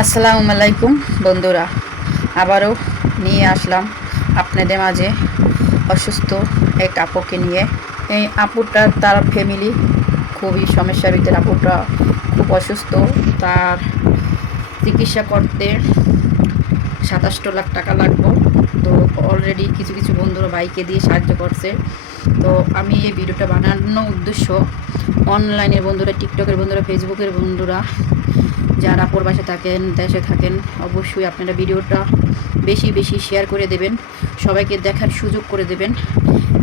আসসালামু আলাইকুম বন্ধুরা, আবারও নিয়ে আসলাম আপনাদের মাঝে অসুস্থ এক আপুকে নিয়ে। এই আপুটা তার ফ্যামিলি খুবই সমস্যার ভিতরে। আপুটা খুব অসুস্থ। তার চিকিৎসা করতে 27 লাখ টাকা লাগবে। তো অলরেডি কিছু কিছু বন্ধুরা ভাইকে দিয়ে সাহায্য করছে। তো আমি এই ভিডিওটা বানানোর উদ্দেশ্য, অনলাইনের বন্ধুরা, টিকটকের বন্ধুরা, ফেসবুকের বন্ধুরা যারা প্রবাসে থাকেন, দেশে থাকেন, অবশ্যই আপনারা ভিডিওটা বেশি বেশি শেয়ার করে দেবেন, সবাইকে দেখার সুযোগ করে দেবেন।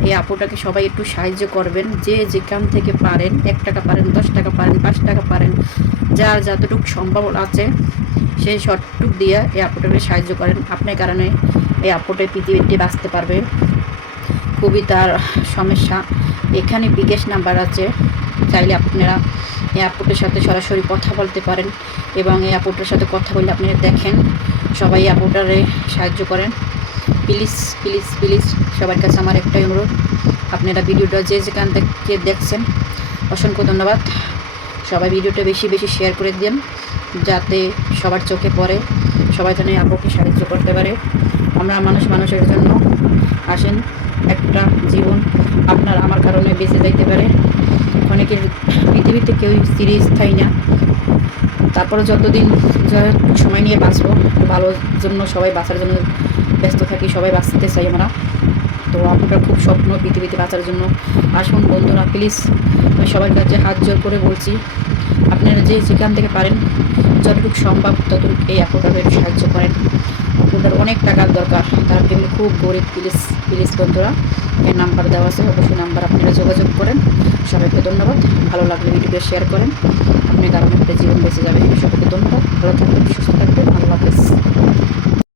এই আপুটাকে সবাই একটু সাহায্য করবেন, যে যেখান থেকে পারেন, 1 টাকা পারেন, 10 টাকা পারেন, 5 টাকা পারেন, যার যতটুকু সম্ভব আছে সেই শর্টটুক দিয়ে এই আপুটাকে সাহায্য করেন। আপনার কারণে এই আপুটা পৃথিবীতে বাঁচতে পারবে। খুবই তার সমস্যা। এখানে বিকাশ নাম্বার আছে, চাইলে আপনারা এই আপুটার সাথে সরাসরি কথা বলতে পারেন এবং এই আপুটার সাথে কথা বলে আপনারা দেখেন। সবাই এই আপুটারে সাহায্য করেন, প্লিজ প্লিজ প্লিজ। সবার কাছে আমার একটাই অনুরোধ, আপনারা ভিডিওটা যে যেখান থেকে দেখছেন অসংখ্য ধন্যবাদ। সবাই ভিডিওটা বেশি বেশি শেয়ার করে দেন, যাতে সবার চোখে পড়ে, সবাই যেন আপুকে সাহায্য করতে পারে। আমরা মানুষের জন্য আসেন, একটা জীবন আপনার আমার কারণে বেঁচে যাইতে পারে। অনেকের পৃথিবীতে কেউ চিরস্থায়ী না। তারপরে যতদিন সময় নিয়ে বাঁচবো, ভালোর জন্য, সবাই বাঁচার জন্য ব্যস্ত থাকি, সবাই বাঁচতে চাই আমরা। তো আপনার খুব স্বপ্ন পৃথিবীতে বাঁচার জন্য। আসুন বন্ধুরা, প্লিজ আমি সবার কাছে হাত জোর করে বলছি, আপনারা যে যেখান থেকে পারেন, যতটুকু সম্ভব ততটুকু এই আপুটাকে সাহায্য করেন। আপনাদের অনেক টাকার দরকার, তার ফ্যামিলি খুব গরিব। প্লিজ প্লিজ বন্ধুরা, এই নাম্বার দেওয়া আছে, অবশ্যই নাম্বার আপনারা যোগাযোগ করেন। সবাইকে ধন্যবাদ। ভালো লাগলে ভিডিওটা শেয়ার করেন, আপনি কারণে একটা জীবন বেঁচে যাবে। সবাইকে ধন্যবাদ। ভালো থাকবেন, সুস্থ থাকবেন।